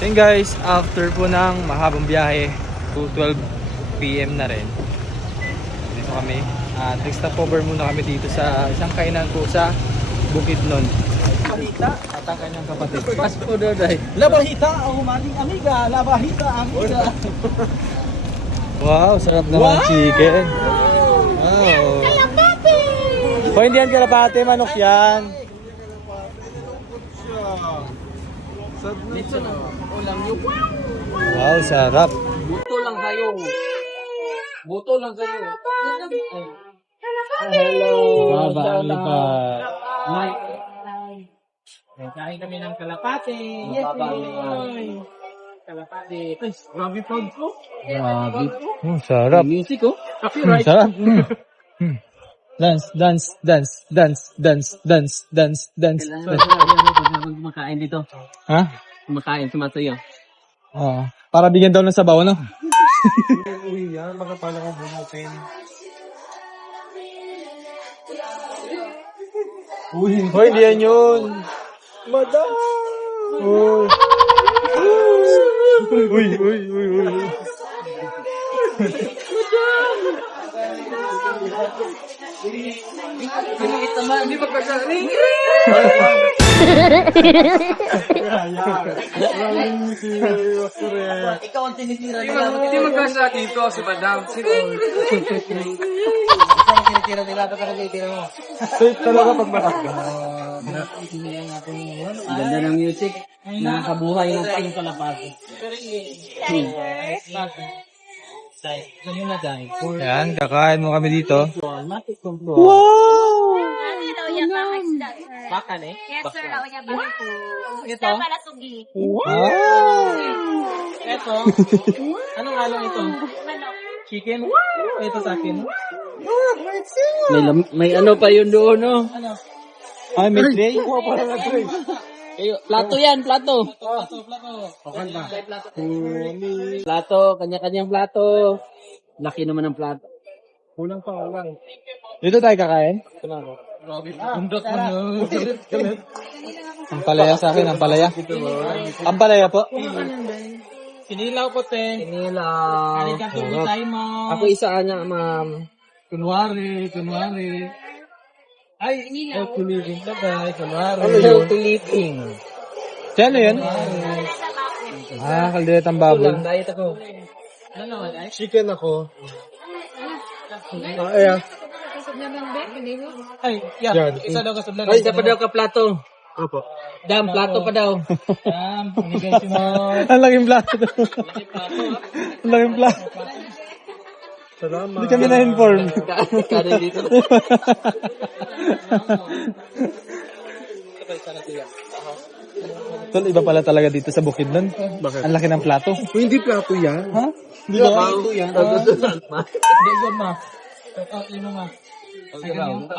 So yun guys, after po ng mahabang biyahe, 2:12 PM na rin. Dito kami. At nag-stopover muna kami dito sa isang kainan po sa Bukidnon. Labahita at ang kanyang kapatid. Fast food order. Labahita, humaling amiga. Labahita, amiga. Wow, sarap naman chicken. Wow. O hindi yan kalapate, manok yan. Dito na ulam nyo. Wow, sarap. Buto lang kayo. Buto lang kayo. Hello. Baba, lipa. Kain kami ng kalapate. Yes, kalapate. Ay, grabe proud ko. Grabe. Sarap. Music ko. Copyright. Sarap. Dance, dance, dance, dance, dance, dance, dance, dance. Kumakain dito. Ha? Kumakain, sumasayo. Oo. Para bigyan daw ng sabaw, no? Uy, yan. Makapala ko buhatin. Uy, hindi yan yun. Madam! Uy. Uy, uy, uy, uy. Piniit naman. Hindi ba kasi? Ikaw ang tinisira nila. Hindi magkasa dito si Madam. Ikaw ang tinitira nila. Ito ka nagtitira mo. Safe talaga pag matakbo. Ganda ng music. Nakakabuhay ng pang kalapate. Yan, kakain mo kami dito. Wow! Bakan eh? Yes, sir. Ako niya ba? Ito? Sir, palasugi. Wow! Ito? Anong halong ito? Manok. Chicken? Ito sa akin. May ano pa yun doon, no? Ano? Ay, may tray? Plato yan, plato. Plato, kanya-kanyang plato. Laki naman ng plato. Kulang. Dito tayo kakain? Undot mo no. Ang palaya sa akin, ang palaya. Ang palaya po. Sinilaw ko, te. Sinilaw. Arigato gozaimasu. Ako isa na, ma'am. Kunwari. Ay, tuliping tagay, kunwari. Ano tuliping? Ano yun? Kalderetang baboy. Kulang, diet ako. Ano naman, ay? Chicken ako. Ayan. Ay, yan. Isa daw kasudlan. Ay, isa pa daw ka plato. Opo. Dam, plato pa daw. Dam, pinigay si mo. Ang laking plato. Ang laking plato. Salamat. Hindi kami na-inform. Kanin dito. Tol, iba pala talaga dito sa Bukidnon. Bakit? Ang laki ng plato. Hindi plato yan. Ha? Hindi ba? Plato yan. Hindi yun, ma. Tatot mo, ma.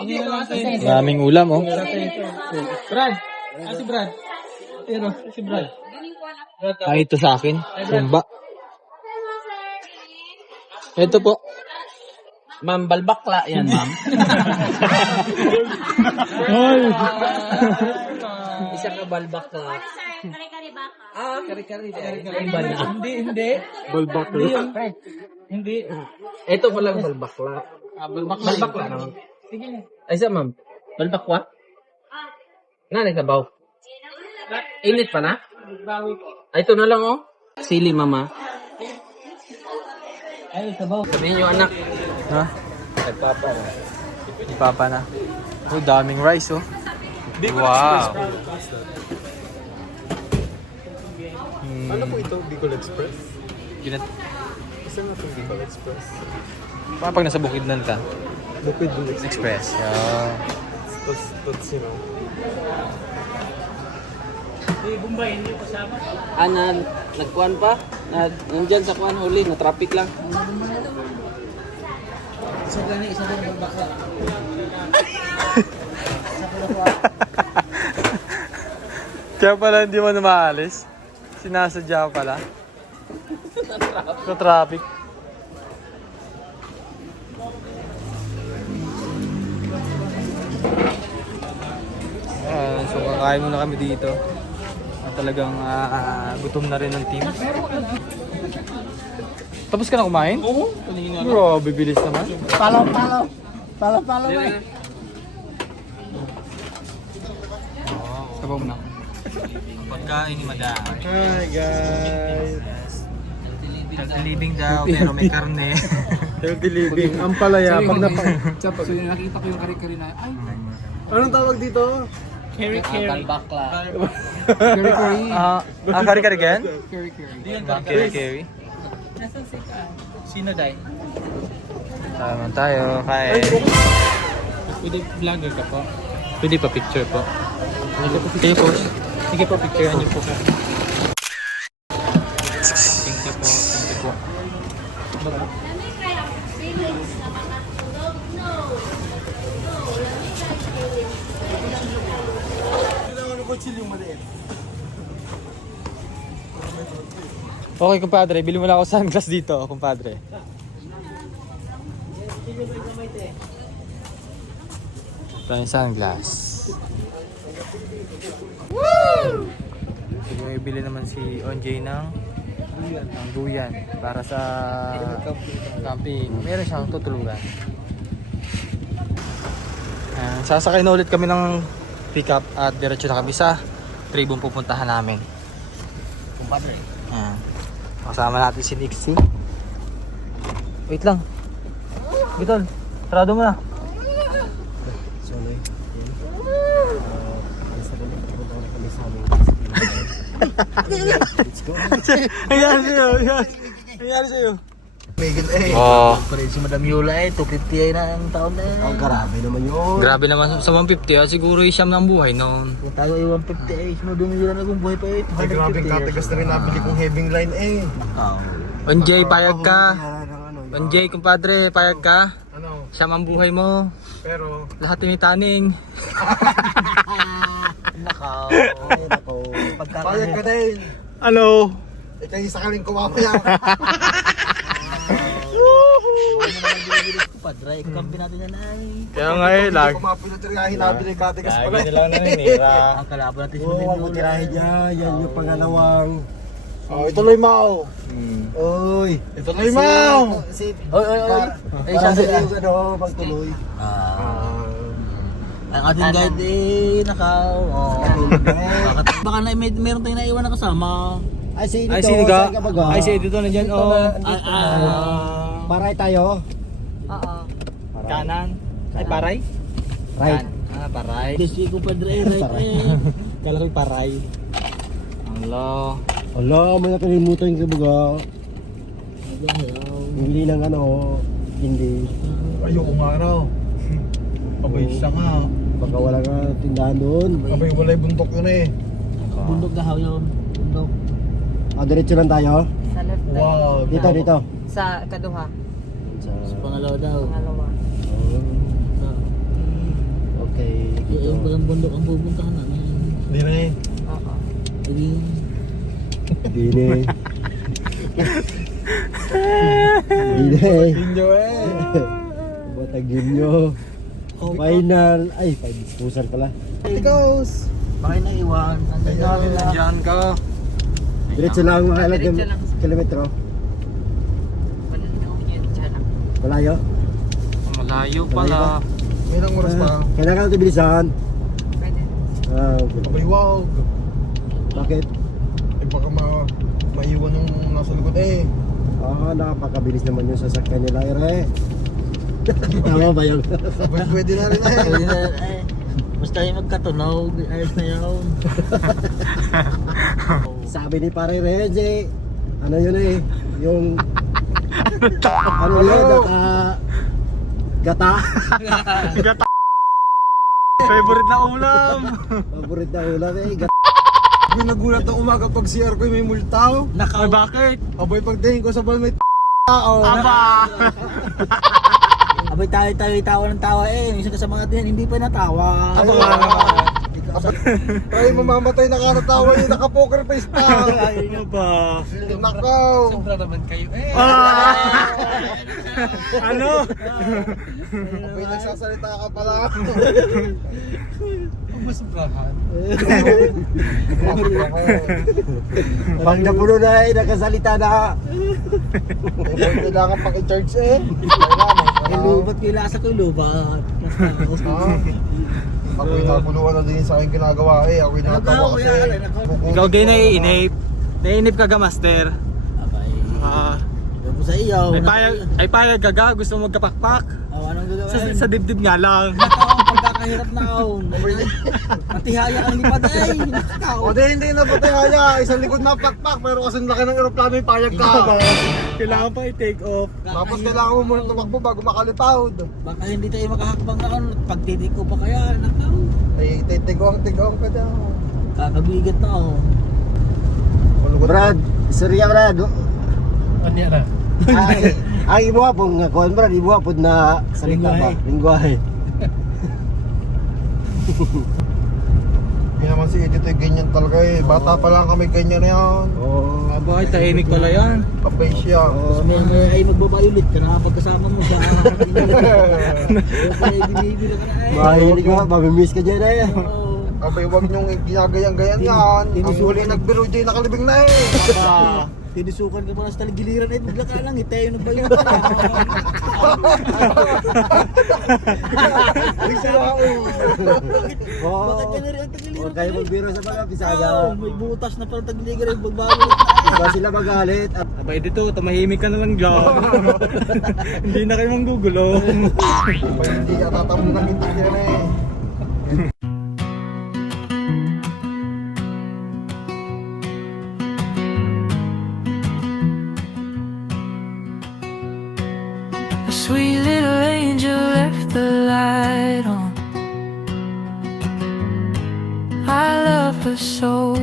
Hindi na lang tayo. Maraming ulam, oh. Brad. Si Brad. Pero, si Brad. Ay, ito sa akin. Sumba. Ito po. Ma'am, balbakla yan, ma'am. Ay. Isa ka balbakla. Sir, kare-kare baka. Kari-kari. Hindi. Balbakla. Hindi. Ito palang balbakla. Balbakla naman. Sige na. Ay, isa ma'am. Balbakwa? Nanay sabaw. Init pa na? Ay, ito na lang oh. Sili, mama. Ay, sabaw. Sabihin nyo anak. Ha? Ay, papa. Papa na. Oh, daming rice, oh. Wow. Ano po ito? Bicol Express? Ginat. Isa na itong Bicol Express. Paano pag nasa Bukidnon ka? Bukid Express. Express. Yeah. Tots, you know. Nagkuhan pa? Nandyan sa kuhan huli, na traffic lang. Isa gani, isa gani balbakla. Kaya pala hindi mo na maalis. Sinasadya pala. Sa traffic. So kakain muna kami dito. At talagang gutom na rin ng team. Tapos ka na kumain? Oo. Kanina lang. Bro, bibilis naman. Palo eh. Sabaw na. Pagkain ni Madam. Hi guys! Healthy living daw, pero may karne. Healthy living. Ang palaya. Pag So yung nakita ko yung kari-kari na, ay, Anong tawag dito? kari-kari. Bakla. Kari-kari. Kari-kari again? Kari-kari. Kari-kari. Sino dahil? Tama tayo, kain. Pwede vlogger ka po. Pwede pa picture po. Sige po. Sige po, picturean niyo po. Thank you po. Thank you po. Okay, kumpadre. Bili mo na ako sunglass dito, kumpadre. Ito yung sunglass. Woo! Bumibili naman si OJ ng duyan para sa camping. Meron siyang tutulugan. Sasakay na ulit kami ng pickup at diretso na kami sa tribong pupuntahan namin. Kumpadre. Kasama natin si Nixie. Wait lang. Gitol, sarado mo na. Sorry. Let's go. Nangyari sa'yo, nangyari sa'yo. Megan eh. Oh, Pa rin si Madam Yula eh. 250 ay na ang taon na eh. Ang grabe naman yun. grabe naman sa 150 siguro siyam ng buhay noon. Kung tayo ay 150 ay sunod yung Yula na kung buhay pa eh. Ay, grabing katigas na rin nabili kong heaving line eh. Onjay, payag ka. Ano, Onjay, kumpadre, payag ka. ano, Siyam ang buhay mo. pero... Lahat tinitaning. Nakaw. Ay, nako. Payag ka din. Ano? Ikaw yung sakaling kumamaya. Padre, kampi natin yan ay. Kaya nga eh, lag. Kumapin na tirahin nabili katigas pala. lang naninira. Ang kalaban natin si Oo, Madam ang Yula. tirahin niya. Yan yung pangalawang. Oh, ituloy Mau. Oy. Ituloy Mau. Oy, oy, oy. Ay, Para siya sa sila. iyo, ano, pagtuloy. Ang ating guide eh, nakaw. Oh. Baka na meron tayong naiwan na kasama. Ay, si Ay, sino ka? Ay, si Edito na dyan. Oh. Paray tayo. Oo. Kanan. Ay, paray? Right. Paray. Desi ko padre, right eh. Kala ko'y paray. Hello. Ala, may nakalimutan ka baga. Hindi ng ano, hindi. Ayoko nga raw. Abay, siya nga. Baka wala ka tindahan doon. Abay, wala yung bundok yun eh. Bundok dahaw yun. Bundok. Diretso lang tayo. Sa left tayo. Wow. Dito, dito. Sa kaduha. Sa pangalawa daw. Pangalawa. Okay. Yung parang bundok ang pupuntahan namin. Hindi na eh. Oo. Hindi. Hindi na eh. Hindi na eh. Inyo eh. Batagin nyo. Final. Ay, disposal pala. Ikaw. Bakit naiwan? Andan na nila. Diyan ka. Diretso lang mga ilang Diretso lang. kilometro. Wala na ako yun dyan. Malayo. Malayo pala. May ilang oras pa. Kailangan natin bilisan. Pwede. Abay, wow. Bakit? Eh baka maiwan yung nasa likod eh. Napakabilis naman yung sasakyan nila, Ere. Tama ba yun? Pwede na rin Pwede na eh. Basta yung magkatunog, ayos na yun. Sabi ni Pare Reggie, ano yun eh, yung... ano yun, gata. Favorite na ulam. Paborit na ulam eh, gata. Abay, nagulat ang umaga pag CR ko may multaw. Ay, bakit? Abay, pagdating ko sa bal may tao. Aba! Abay tayo ng tawa eh. Yung isa kasama natin, hindi pa natawa. Aba nga naman. Ay, mamamatay na karatawa yun, naka-poker face pa. Ano ba? Nakaw. Sobra naman kayo eh. Ano? May nagsasalita ka pala. Masubrahan. Pag napuno na eh, nakasalita na. Kailangan pang i-charge eh. Lubat ko yung lasa ko, lubat. Ako'y nabuluan na din sa aking ginagawa eh. Ako'y natawa kasi. Ikaw gay naiinip. Naiinip ka ga, master? Abay, Ah, po sa iyo. ay payag ka ga? Gusto mo magkapakpak? Anong gagawin? Sa dibdib nga lang. Pagkakahirap na ako. Matihaya ang lipad eh. O di hindi na pati haya. Isang likod na pakpak. Pero kasing laki ng aeroplano yung payag ka. Kailangan pa i-take off. Tapos kailangan mo muna tumakbo bago makalipad. Baka hindi tayo makahakbang na ako. Pagtitik ko pa kaya, nakaw. Ay, tigawang ka daw. Kakabigat na ako. Brad, seriya Brad. Ano yan ah? Ang ibo hapon nga kon Brad, ibo hapon na salita ba? Lingwahe. Hindi naman si Edith ay ganyan talaga eh. Bata pa lang kami ganyan na yan. Oo. Aba, ay tahimik pala yan. Kapay siya. Tapos may ay magbabayulit ka na pagkasama mo sa ay binibila ka na eh. Mahilig ka, mamimiss ka dyan eh. Oo. Abay, huwag niyong ginagayang-gayan yan. Ang huli nagbiro dyan, nakalibing na eh. Tinisukan ka pa sa taligiliran eh. Bigla ka lang, itayo ng bayo. Ay, sila ako. Bakit ka na rin ang tagiliran? Huwag kayo magbiro sa mga pisaya. May butas na parang tagiliran yung bagbago. Diba sila magalit? Abay dito, tumahimik ka na lang dyan. Hindi na kayo manggugulo. Abay, hindi yata tamong nakitig yan eh. A sweet little angel left the light on. I love her so.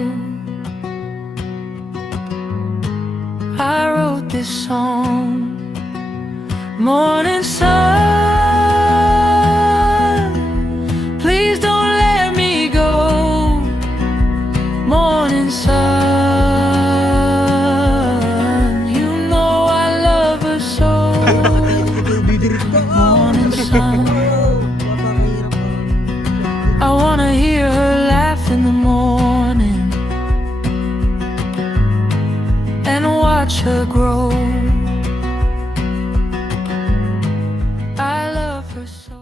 I wrote this song. Morning sun, please don't let me go. Morning sun, you know I love her so. Morning sun, I wanna hear her laugh in the morning and watch her grow. I love her so.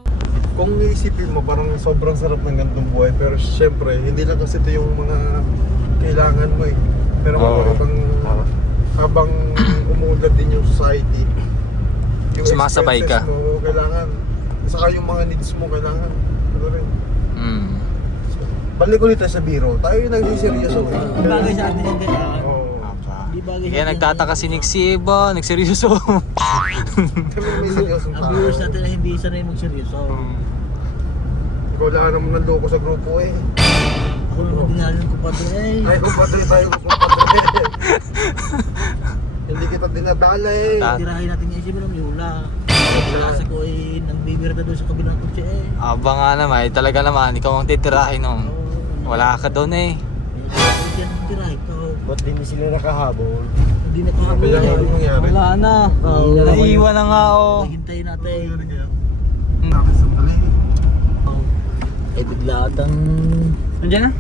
Kung iisipin mo, parang sobrang sarap ng gandong buhay. Pero syempre, hindi lang kasi ito yung mga kailangan mo eh. Pero habang umuunlad din yung society, yung Sumasabay ka. expenses mo, kailangan. Saka yung mga needs mo, kailangan. Ano rin. Balik ulit tayo sa biro. Tayo yung nagsiseryoso eh. Di bagay sa atin yung ganyan. Oo. Di bagay sa Kaya atin. nagtataka si Nixie ba? Nagseryoso. Kami may seryosong Ang tao. viewers natin ay hindi sanay magseryoso. Ikaw lang naman nandoko sa grupo eh. Ako naman dinali ng kumpatre eh. Ay, kumpadre tayo kumpadre. Hindi kita dinadala eh. Tirahin natin yung isipin ng Yula. Kalasa ko ay nagbibirta doon sa kabilang kutsi eh. Aba nga naman, eh, talaga naman, ikaw ang titirahin nung. Wala ka doon eh. Yan ang tirahin ko. Ba't di sila nakahabol? Hindi na kahapon Kaya nga eh. nangyari. Wala na. Naiiwan na nga oh. Hintayin natin. Sandali. Ay bigla atang... Andiyan na?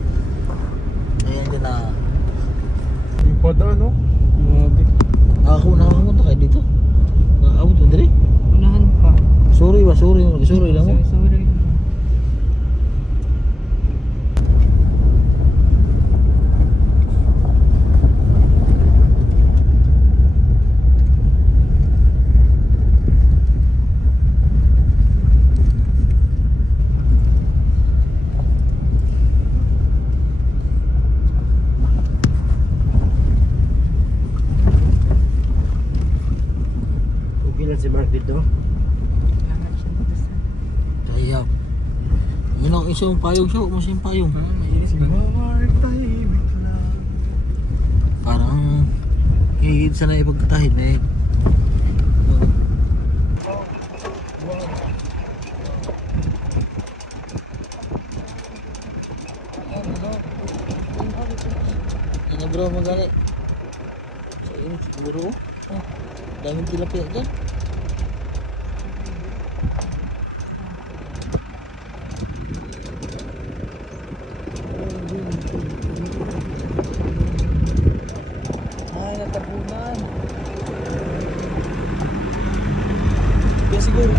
Ayan dyan na. Yung pada no? Ako nakakunta kayo dito. Nakakabot mo dali. Unahan pa. Sorry ba? Sorry lang mo. Sorry. Okay lang si Mark dito. Kailangan siya magdasal. Kaya. Yun ang isa yung payong siya. Huwag mo siya yung payong. Mark, tahimik lang. Parang hihigit sana ipagkatahin eh. bro, magali. Sa init siguro. Oh, daming tilapia dyan. Ay, natapunan. Kaya siguro.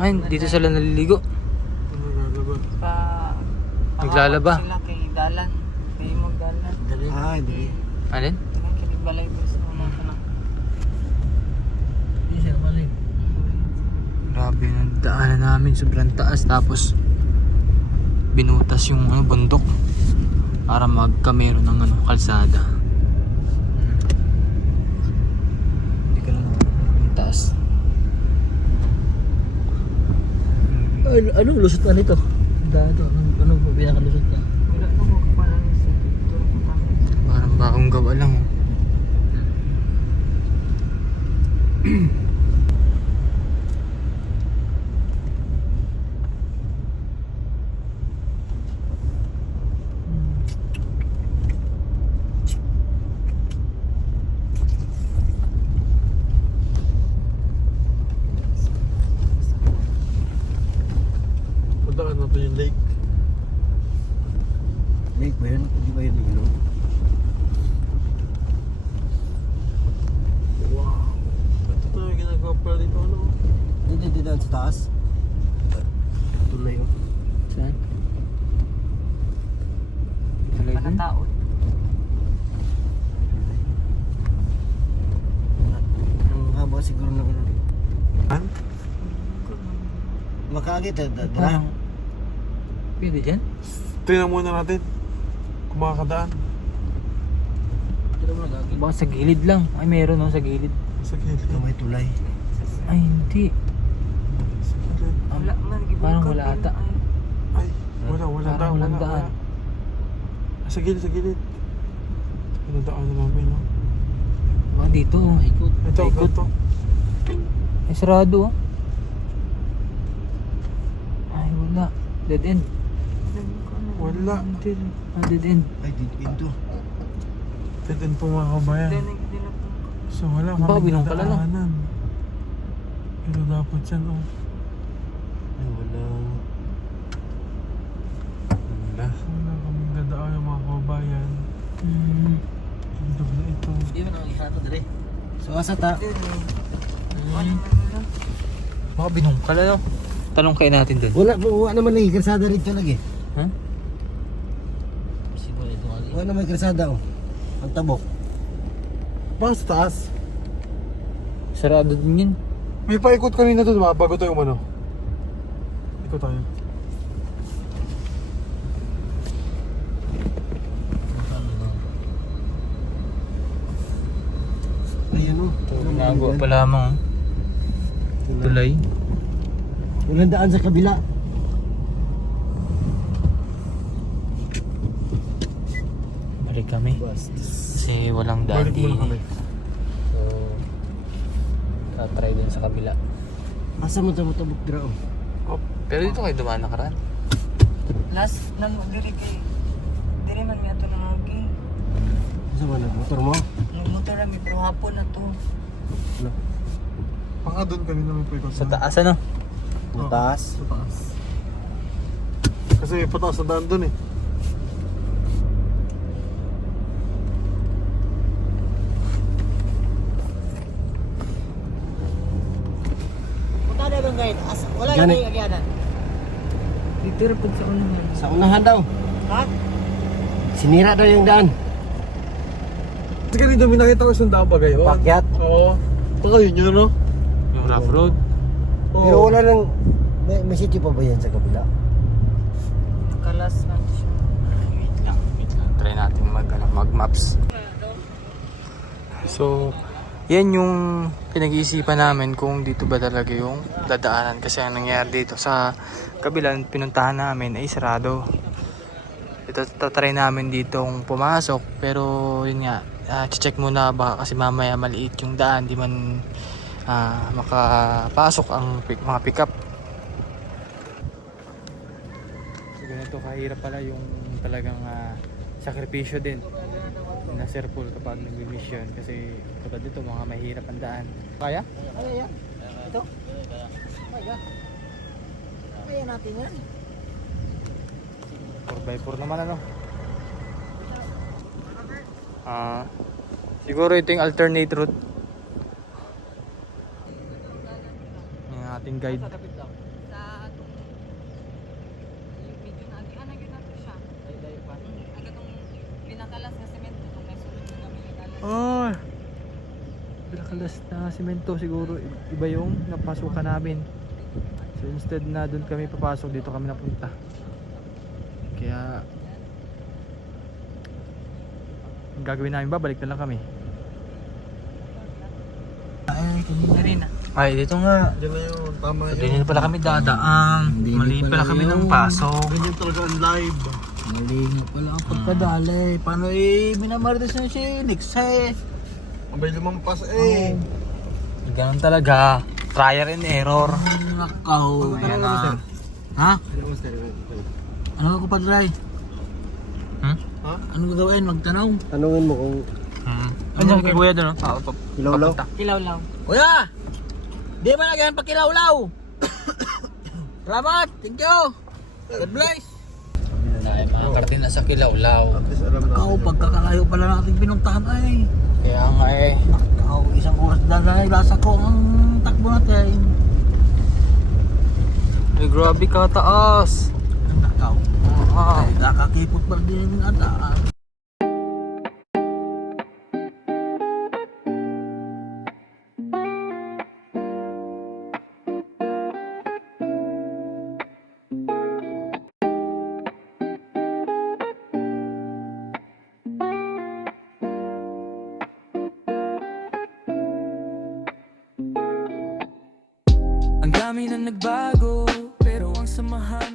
Ay, dito sila naliligo. Pa... Naglalaba. Sila kay Dalan. Kay Magdalan. Ah, hindi. Alin? Kaya kinibalay ko sa mga kana. Hindi siya mali. Grabe, nagdaanan namin. Sobrang taas. Tapos, binutas yung bundok. Para magkamero ng kalsada. Hindi ka lang yung taas. Ano lusot na nito? Dado, ano ba pinakalusot na? Wala na mo kapala ni sa picture ko kami. Parang bagong gawa lang. Puntaan natin yung lake. Lake ba yun? Hindi ba yun ilog? Wow. Ito to yung ginagawa pala dito, ano? Hindi daan sa taas. Tulay yun. Saan? Panataon. Ang haba siguro na gano'n. Han? Makaagit eh. Parang, pwede dyan? Tingnan muna natin kung makakadaan. Baka sa gilid lang. Ay, meron sa gilid. Sa gilid. May tulay. Ay, hindi. Sa gilid. Wala man. Parang wala ata. Ay, wala Parang daan. walang Wala. daan. Ah, sa gilid. Ano daan na namin, no? Baka dito. Ikot. Ito, Ikot. ito. Ay, sarado. Ay, wala. Dead end. Wala. Dead end. Ay, dito. Titin po mga kabayan. So wala Baka kami binong pala, no? nadaanan. Pero dapat yan, oh. Ay, wala. Wala kaming dadaan mga kabayan. Indog na ito. Hindi mo nang ihato dali. So, asa ta? Baka binungkal, ano? Talong kayo natin dun. Wala naman lagi. Kalsada rito lagi. Ha? Wala naman kalsada, oh. Ang tabok. Baka sa taas. Sarado din yun. May paikot kanina doon, diba? Bago tayo umano. Ikot tayo. Ayan, oh. Nagawa pa lamang. Tulay. Walang daan sa kabila. Balik kami. Kasi walang daan Balik muna kami. So, tatry din sa kabila. Asa mo tabok dira, oh. Oh, Pero dito kayo dumaan nakaraan. Last nan diri kay diri man mi ato nangagi. Asa mo motor mo? Nagmotor mi pero hapon na to. Ano? Baka doon kanina may paikot Sa na. taas, ano? Mataas. Sa taas. Kasi may pataas na daan doon, eh. Punta na bang guide? Wala Gani. na agyanan. Dito ra pud sa unahan. Sa unahan daw. Ha? Sinira daw yung daan. Kasi kanina may nakita ko isang daan ba kayo? Pakyat. Oo. Baka yun yun, no? Yung rough road. Pero wala nang... May sitio pa ba yan sa kabila? So, yan yung pinag-iisipan namin kung dito ba talaga yung dadaanan. Kasi ang nangyari dito sa kabilang pinuntahan namin ay sarado. Ito tatry namin ditong pumasok. Pero yun nga, check muna baka kasi mamaya maliit yung daan. Di man makapasok ang mga pickup. So ganito kahirap pala yung talagang sakripisyo din na Sir Paul kapag nag-mission kasi kapag dito mga mahirap ang daan. Kaya? Kaya yan. Ito. Kaya. Kaya natin yan. 4x4 naman ano. Siguro ito yung alternate route. Yung ating guide. Sa atong yung medyo na ano yun nato siya. Ang gatong pinakalas na semento kung may sulod na kami yung Oh! Pinakalas na simento siguro iba yung napasukan namin. So instead na doon kami papasok, dito kami napunta. Kaya ang gagawin namin, babalik na lang kami. Ay, dito nga. Diyan na yun. Tama yun. Hindi pala kami dadaan. Mali pala kami ng pasok. Ganyan talaga ang live. Mali nga pala ang pagkadali. Paano minamarites na si Nix eh? Abay lumampas eh. Ganun talaga. Trial and error. Nakaw. Ayan na. Ha? Ano ko padray? Hmm? Ano gagawin? Magtanong? Tanungin mo kung Ano kay kuya doon? ilaw-law. Kilaw lang. Kuya! Di ba nagyan pakilaw-law? Salamat! Thank you! God bless! Ay, makakarating na sa Kilawlaw. At least alam na. Ikaw, pagkakalayo pala natin pinuntahan ay. Kaya nga eh. Ikaw, isang oras na lasa ko ang takbo natin. Ay, grabe kataas. Ang nakaw. Ah. Ay, nakakipot pa din ang daan. Ang dami na nagbago, pero ang samahan